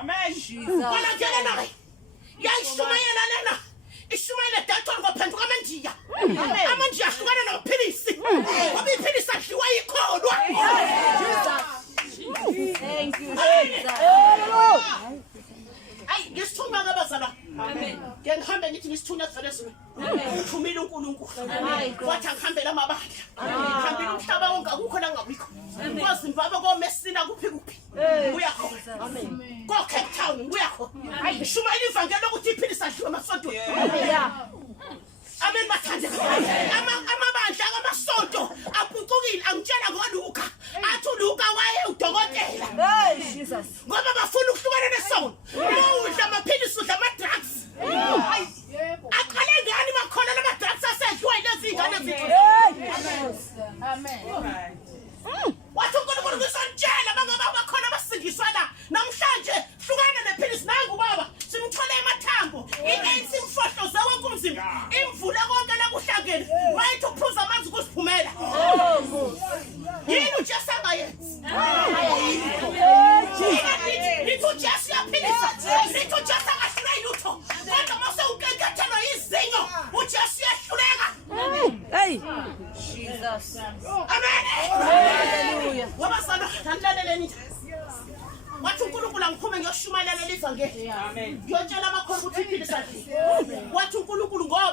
Amen. Wala ngene naye. Yayishumayela lena. Ishumayela dathwa ngophenduka amanjiya. Amanjiya ahlukana nophilisi. Ngoba iphilisi adliwa ikholwa. Thank you, Ay, ngisithuma ngabazala. Amen. Ngihambe ngithi ngisithunya zalezwe. Ngithumile uNkulunkulu. Wathi angihambela amabandla. Ngihambile umhlaba wonke akukho la ngabikho. KwaZimbabwe koMessina kuphi kuphi. Uyakhona. Amen. Ko Cape Town uyakhona. Hayi shumayela ivangeli ukuthi iphilisa adliwe amasonto. Amen bathanda. Amabandla kamasonto aphucukile angitshela ngoLuka. Athi uLuka waye udokotela. Hey, Jesus. Ngoba bafuna ukuhlukana nesono. Udla amaphilisi udla ama-drugs. Aqale ngani makhona lama-drugs asedliwa yilezi ingane zethu. Amen. Wathi uNkulunkulu ngisantshela bangaba bakhona abasindiswa la. Namhlanje hlukana nephilisi nangu baba. Simthole emathambo. I-AIDS imfohloze wonke umzimba. Imvula konke la kuhlangene. Wayithi uphuza amanzi kusiphumela. Yini uJesu angayenzi? Lithi uJesu uyaphilisa. Lithi uJesu angahlula ilutho. Kodwa mase unkekethelwa izinyo. uJesu uyahluleka. Hey. Jesus. Amen. Hallelujah. Wabazalwa ngilaleleni. Wathi uNkulunkulu angiphume ngiyoshumayela leli vangeli. Amen. Ngiyotshela amakhosi ukuthi iphilisa. Wathi uNkulunkulu ngoba